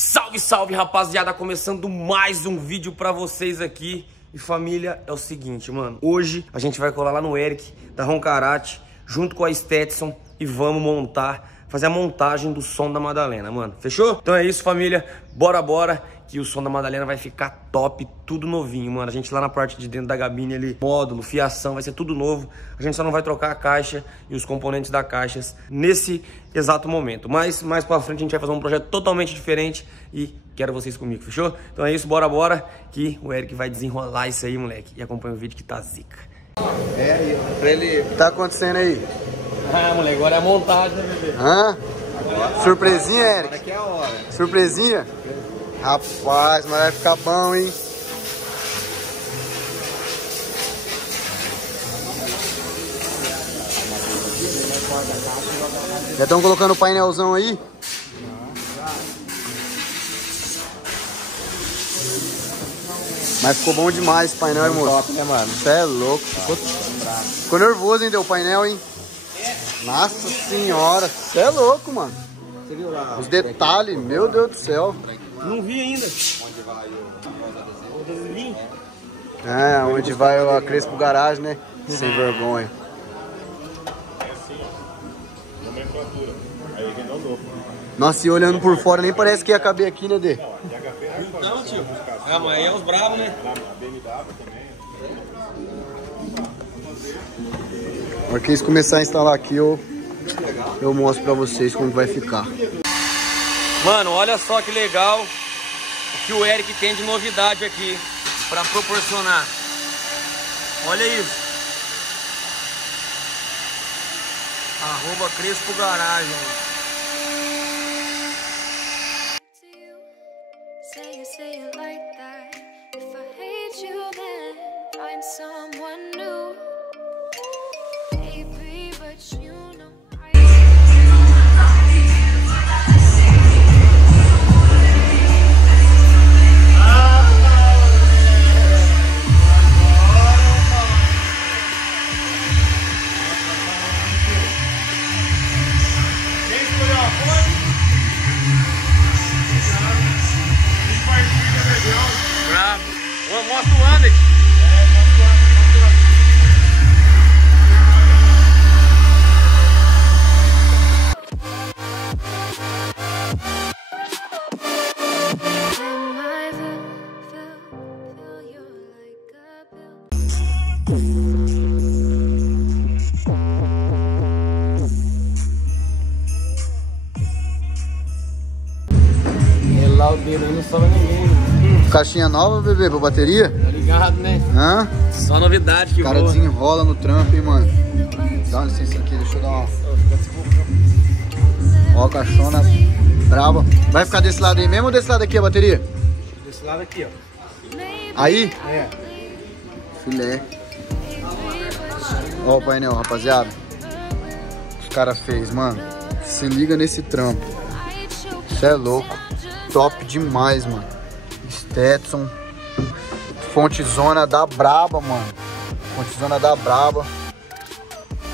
Salve, salve, rapaziada, começando mais um vídeo pra vocês aqui. E família, é o seguinte, mano, hoje a gente vai colar lá no Eric da Roncarate, junto com a Stetson, e vamos fazer a montagem do som da Madalena, mano, fechou? Então é isso, família, bora, que o som da Madalena vai ficar top, tudo novinho, mano. A gente lá na parte de dentro da cabine ali, módulo, fiação, vai ser tudo novo. A gente só não vai trocar a caixa e os componentes da caixa nesse exato momento. Mas mais pra frente a gente vai fazer um projeto totalmente diferente e quero vocês comigo, fechou? Então é isso, bora, que o Eric vai desenrolar isso aí, moleque. E acompanha o vídeo que tá zica. Pra ele... O que tá acontecendo aí? Ah, moleque, agora é a montagem, né, bebê? Hã? Surpresinha, Eric? Agora que é a hora. Surpresinha? Rapaz, mas vai ficar bom, hein? Já estão colocando o painelzão aí? Mas ficou bom demais esse painel, hein, moço? Top, né, mano? Você é louco. Ficou nervoso, hein, deu o painel, hein? Nossa senhora, você é louco, mano. Você viu lá? Os detalhes, meu Deus do céu. Não vi ainda. Onde vai o adesivinho? É, onde vai a Crespo Garage, né? Sem vergonha. Nossa, e olhando por fora nem parece que ia caber aqui, né, Dê? Então, tio. Amanhã é os bravos, né? Na hora que eles começarem a instalar aqui, eu mostro pra vocês como vai ficar. Mano, olha só que legal o que o Eric tem de novidade aqui pra proporcionar. Olha isso. @Crespo Garage. Mostra o Anderson. Lá o dedo aí não sobra ninguém. Caixinha nova, bebê, pra bateria? Tá ligado, né? Hã? Só novidade que o cara boa. Desenrola no trampo, hein, mano. Dá uma licença aqui, deixa eu dar uma... Ó, a caixona brava. Vai ficar desse lado aí mesmo ou desse lado aqui a bateria? Desse lado aqui, ó. Aí? É. Filé. Ó o painel, rapaziada. Os caras fez, mano. Se liga nesse trampo. Isso é louco. Top demais, mano. Stetson. Fontezona da braba, mano. Fontezona da braba.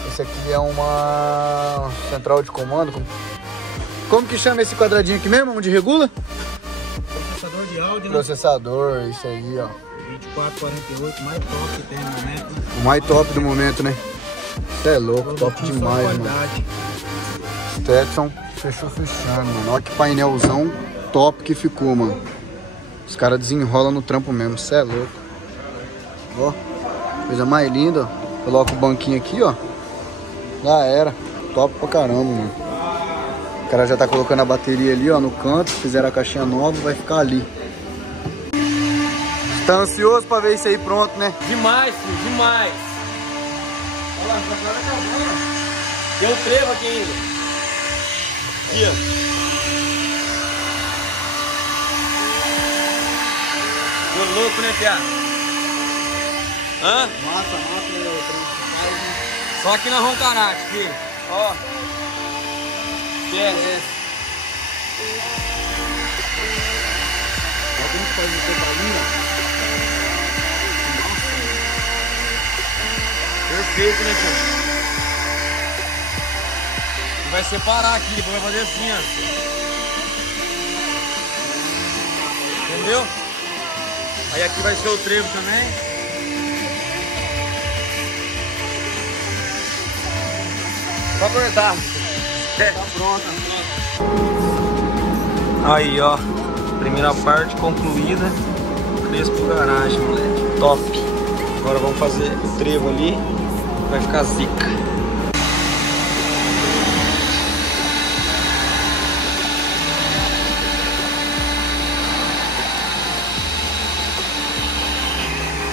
Esse aqui é uma central de comando. Como que chama esse quadradinho aqui mesmo? Onde regula? Processador de áudio, né? Processador, isso aí, ó. 2448, mais top que tem no momento. O mais top do momento, né? Isso é louco, top demais, mano. Stetson fechou fechando, mano. Olha que painelzão top que ficou, mano. Os caras desenrolam no trampo mesmo, isso é louco. Ó, coisa mais linda, ó. Coloca o banquinho aqui, ó. Já era, top pra caramba, mano. O cara já tá colocando a bateria ali, ó, no canto. Fizeram a caixinha nova, vai ficar ali. Tá ansioso pra ver isso aí pronto, né? Demais, filho, demais. Olha lá, já tá acabando. Tem um trevo aqui ainda. Aqui, ó. Tô louco, né, Pia? Hã? Massa, Só aqui na Roncarate, aqui. Ó. PS. Olha como faz isso aí, ó. Perfeito, né, cara? Vai separar aqui, depois vai fazer assim, ó. viu? Aí aqui vai ser o trevo também. Só cortar. Tá pronta. Aí, ó. Primeira parte concluída. Crespo garagem, moleque. Top. Agora vamos fazer o trevo ali. Vai ficar zica.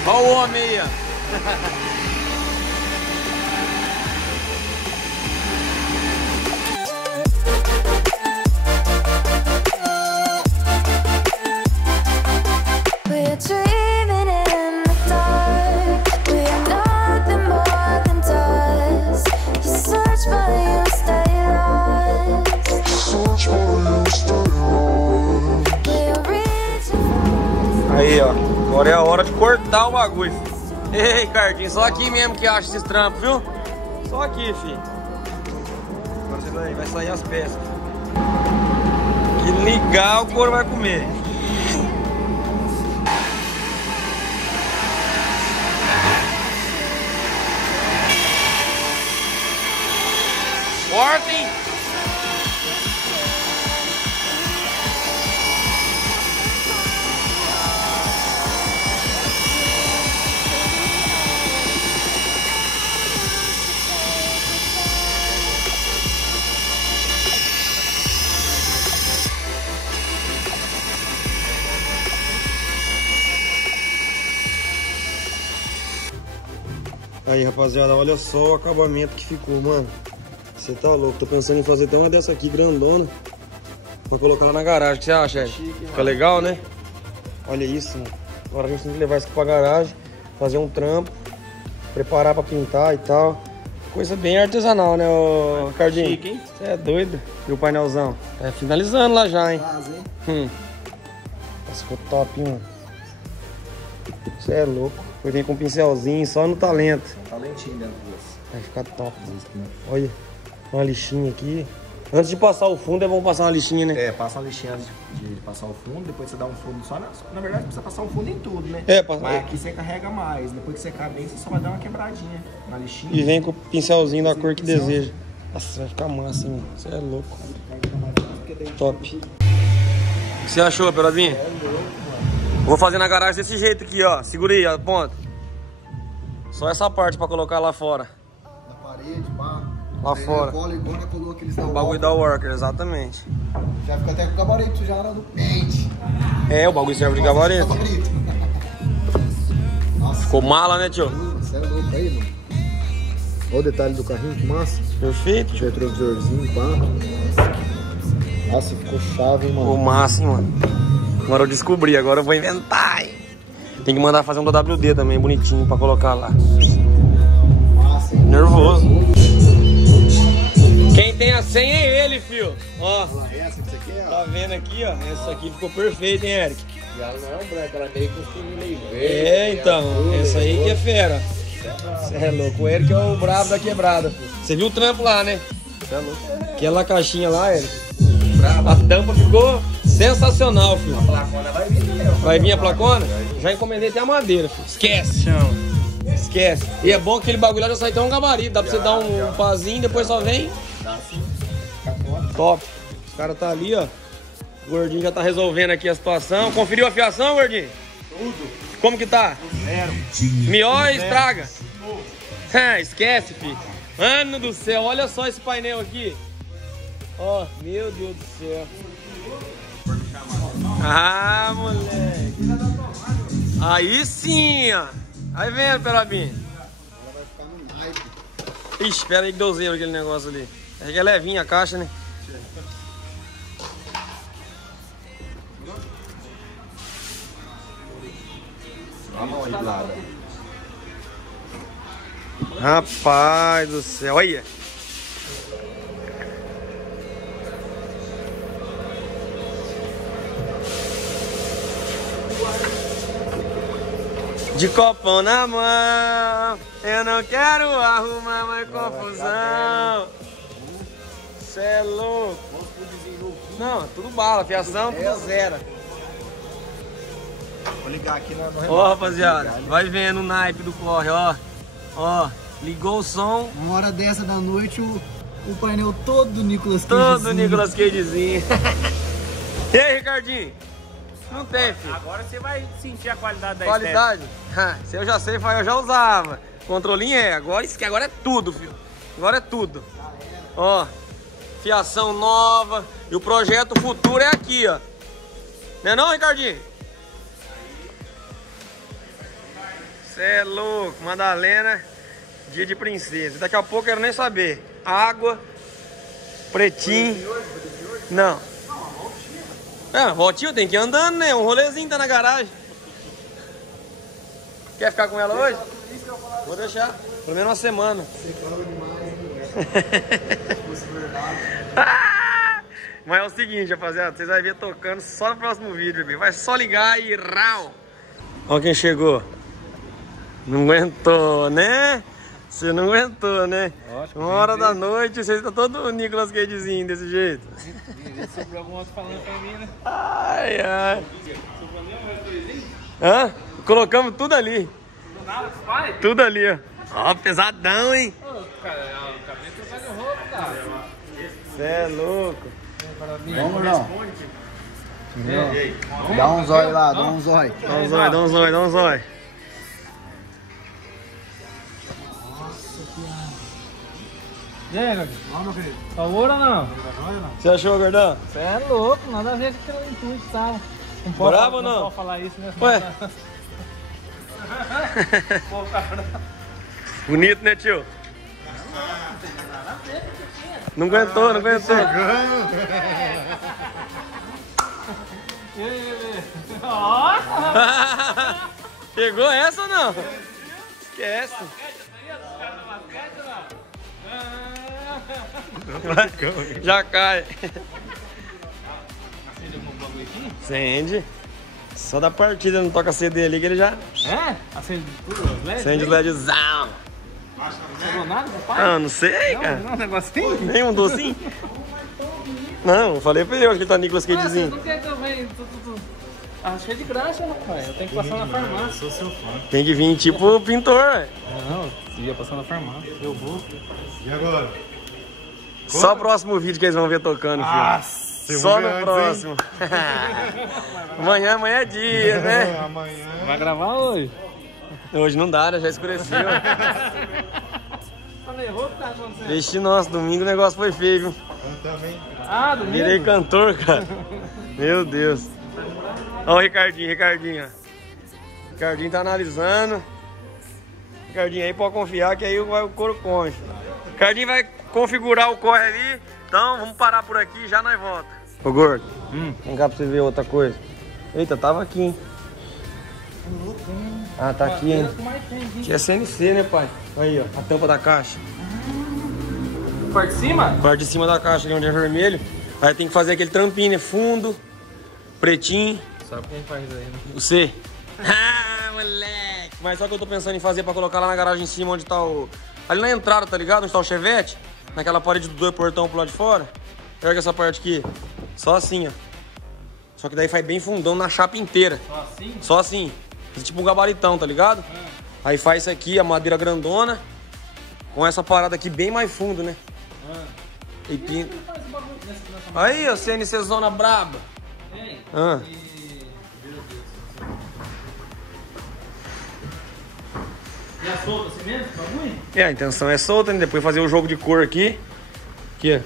Olha o homem aí, ó. Aí, ó, agora é a hora de cortar o bagulho. Ei, Cardinho, só aqui mesmo que acha esses trampos, viu? Só aqui, filho. Agora você vai sair as peças. Que ligar o couro vai comer. Cortem! Aí, rapaziada, olha só o acabamento que ficou, mano. Você tá louco, tô pensando em fazer até uma dessa aqui, grandona, pra colocar lá na garagem. O que você acha, Ed? Fica legal, né? Olha isso, mano. Agora a gente tem que levar isso aqui pra garagem, fazer um trampo, preparar pra pintar e tal. Coisa bem artesanal, né, ô Cardinho? Chique, hein? Você é doido? E o painelzão? Tá finalizando lá já, hein? Nossa, ficou top, hein, mano. Você é louco. Foi vir com um pincelzinho, só no talento. Talentinho dentro disso. Vai ficar top. Olha, uma lixinha aqui. Antes de passar o fundo, é bom passar uma lixinha, né? É, passa uma lixinha antes de passar o fundo, depois você dá um fundo só. Na verdade, precisa passar um fundo em tudo, né? É, passa. Mas aqui você carrega mais. Depois que secar bem, você só vai dar uma quebradinha na lixinha. E vem com o pincelzinho da cor que deseja. Nossa, vai ficar massa, hein? Você é louco. Top. O que você achou, Peladinho? Vou fazer na garagem desse jeito aqui, ó. Segura aí, a ponta. Só essa parte pra colocar lá fora. Na parede, pá. Lá fora. O bagulho da Worker, exatamente. Já fica até com o gabarito já do pente. É, o bagulho serve de gabarito. Nossa. Ficou mala, né, tio? Você é louco aí, mano. Olha o detalhe do carrinho, que massa. Perfeito. Retrovisorzinho, pá. Nossa, ficou chave, hein, mano. Ficou massa, hein, mano. Agora eu descobri, agora eu vou inventar. Tem que mandar fazer um WD também, bonitinho, pra colocar lá. Massa, hein? Nervoso. Quem tem a senha é ele, fio. Ó. Essa que você quer, ó. Tá vendo aqui, ó? Essa aqui ficou perfeita, hein, Eric? E ela não é um branco, ela é meio com fino meio verde. É, então. Essa aí que é fera. Você é louco. O Eric é o brabo da quebrada, filho. Você viu o trampo lá, né? Você é louco. Aquela caixinha lá, Eric. A tampa ficou sensacional, filho. A placona vai vir, né? Vai vir a placona? Já encomendei até a madeira, filho. Esquece, chama. Esquece. E é bom que aquele bagulho lá já sai até um gabarito. Dá pra você dar um pazinho, depois só vem. Dá sim. Top. Os caras tá ali, ó. O gordinho já tá resolvendo aqui a situação. Conferiu a fiação, gordinho? Tudo. Como que tá? Zero. Mió estraga. Esquece, filho. Mano do céu, olha só esse painel aqui. Ó, meu Deus do céu. Ah, moleque. Aí sim, ó. Aí vendo, Pelabinho. Ela vai ficar no naipe. Ixi, espera aí que deu zero aquele negócio ali. É que é levinha a caixa, né? A mão aí do lado. Rapaz do céu, olha. De copão na mão, eu não quero arrumar mais confusão. Cê é louco. Não, tudo bala, fiação, tudo zero. Vou ligar aqui no remoto. Ó, rapaziada, vai vendo o naipe do corre, ó. Ó, ligou o som. Uma hora dessa da noite, o painel todo do Nicolas Cage. Todo Nicolas Cagezinho. E aí, Ricardinho? Não tem, filho. Agora você vai sentir a qualidade da Qualidade? Se eu já sei, eu já usava. Controlinho agora isso que agora é tudo, filho. Agora é tudo. Ó, fiação nova. E o projeto futuro é aqui, ó. Não é não, Ricardinho? Cê é louco, Madalena, dia de princesa. Daqui a pouco eu quero nem saber. Água, pretinho. Não. Voltinho, tem que ir andando, né? Um rolezinho tá na garagem. Quer ficar com ela hoje? Vou deixar. Pelo menos uma semana. Mas é o seguinte, rapaziada. Vocês vão ver tocando só no próximo vídeo, bebê. Vai só ligar e rau. Olha quem chegou. Não aguentou, né? Você não aguentou, né? Lógico, uma hora da noite, você tá todo Nicolas Cagezinho desse jeito. Sobrou algum outro falando pra mim, né? Ai, ai. Hã? Colocamos tudo ali. Tudo ali, ó. Ó, pesadão, hein? Cara, o cabelo tá de roupa, cara. Cê é louco. Vamos não. Dá um zóio lá, dá um zóio. Dá um zóio, dá um zóio, dá um zóio. E aí, meu querido? Favor ou não? Você achou, gordão? Você é louco, nada a ver com aquele intuito, sabe? Não Bravo ou não? Não pode falar isso, né? Ué? Bonito, né, tio? Não aguentou, não aguentou. E aí, bebê? Nossa! Pegou essa ou não? Esquece. Já cai. Acende. Só da partida não toca CD ali que ele já. É? Acende tudo? Acende o LEDzão. Não pegou nada, papai? Ah, não sei, cara. Não, um negocinho? Nem um docinho? Não, eu falei pra ele que ele tá Nicolas Você Cagezinho. não quer que eu venha? Achei de graça, rapaz. Eu tenho que passar na farmácia. Sou seu fã. Tem que vir tipo pintor, velho. Não, eu ia passar na farmácia. Eu vou. E agora? Só o próximo vídeo que eles vão ver tocando, filho. Nossa, Só no próximo. Amanhã é dia, né? Amanhã. Vai gravar hoje? Hoje não dá, né? Já escureceu. Falei, errou o que tá acontecendo? Vixe, nossa, domingo o negócio foi feio, viu? Eu também. Ah, domingo? Virei cantor, cara. Meu Deus. Olha o Ricardinho, ó. Ricardinho tá analisando. Ricardinho aí pode confiar que aí o couro come. Ricardinho vai configurar o corre ali. Então vamos parar por aqui e já nós volta. Ô gordo, vem cá pra você ver outra coisa. Eita, tava aqui, hein? Ah, tá aqui, hein? Aqui é CNC, né, pai? Aí, ó, a tampa da caixa. Parte de cima? Parte de cima da caixa ali onde é vermelho. Aí tem que fazer aquele trampinho, né? Fundo, pretinho. Sabe como faz aí, né? Você. Ah, moleque. Mas só que eu tô pensando em fazer pra colocar lá na garagem em cima onde tá o... Ali na entrada, tá ligado? Onde tá o Chevette. Naquela parede do dois portão pro lado de fora. Pega essa parte aqui. Só assim, ó. Só que daí faz bem fundão na chapa inteira. Só assim? Só assim. Tipo um gabaritão, tá ligado? Aí faz isso aqui, a madeira grandona. Com essa parada aqui bem mais fundo, né? E pinta. Aí, ó, CNC Zona braba. Ah. E a solta assim mesmo? Bagulho? A intenção é solta, né? Depois fazer o jogo de cor aqui. Aqui, ó.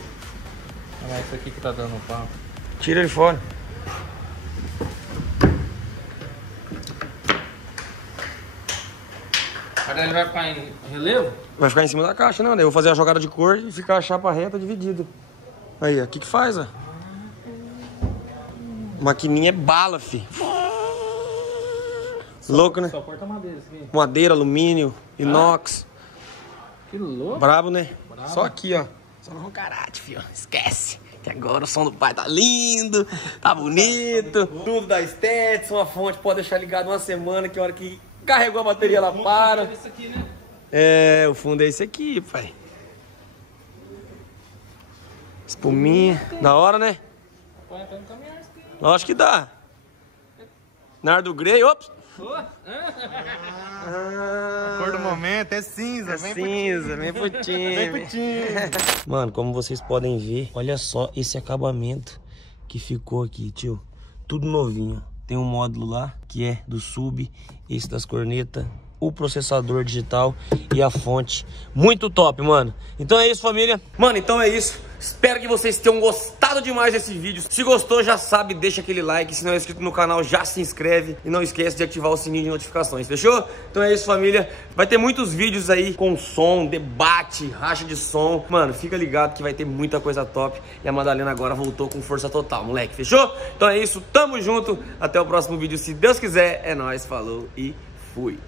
Olha isso aqui que tá dando papo. Tira ele fora. Agora ele vai ficar em relevo? Vai ficar em cima da caixa, não. Daí eu vou fazer a jogada de cor e ficar a chapa reta dividida. Aí, ó. O que que faz, ó? Maquininha é bala, fi. Louco, né? Só porta madeira isso aqui. Madeira, alumínio, inox. Que louco. Brabo, né? Só aqui, ó. Só no Roncarate, filho. Esquece. Que agora o som do pai tá lindo, tá bonito. Tudo da Stetson, a fonte pode deixar ligado uma semana, que a hora que carregou a bateria ela para. Isso aqui, né? É, o fundo é esse aqui, pai. Espuminha. Da hora, né? Põe até no caminhão isso aqui. Lógico que dá. Nardo Grey, ops. A cor do momento é cinza, vem pro time. Mano, como vocês podem ver, olha só esse acabamento que ficou aqui, tio. Tudo novinho. Tem um módulo lá que é do sub, esse das cornetas, o processador digital e a fonte. Muito top, mano. Então é isso, família. Mano, então é isso. Espero que vocês tenham gostado demais desse vídeo. Se gostou, já sabe, deixa aquele like. Se não é inscrito no canal, já se inscreve. E não esquece de ativar o sininho de notificações, fechou? Então é isso, família. Vai ter muitos vídeos aí com som, debate, racha de som. Mano, fica ligado que vai ter muita coisa top. E a Madalena agora voltou com força total, moleque, fechou? Então é isso, tamo junto. Até o próximo vídeo, se Deus quiser. É nóis, falou e fui.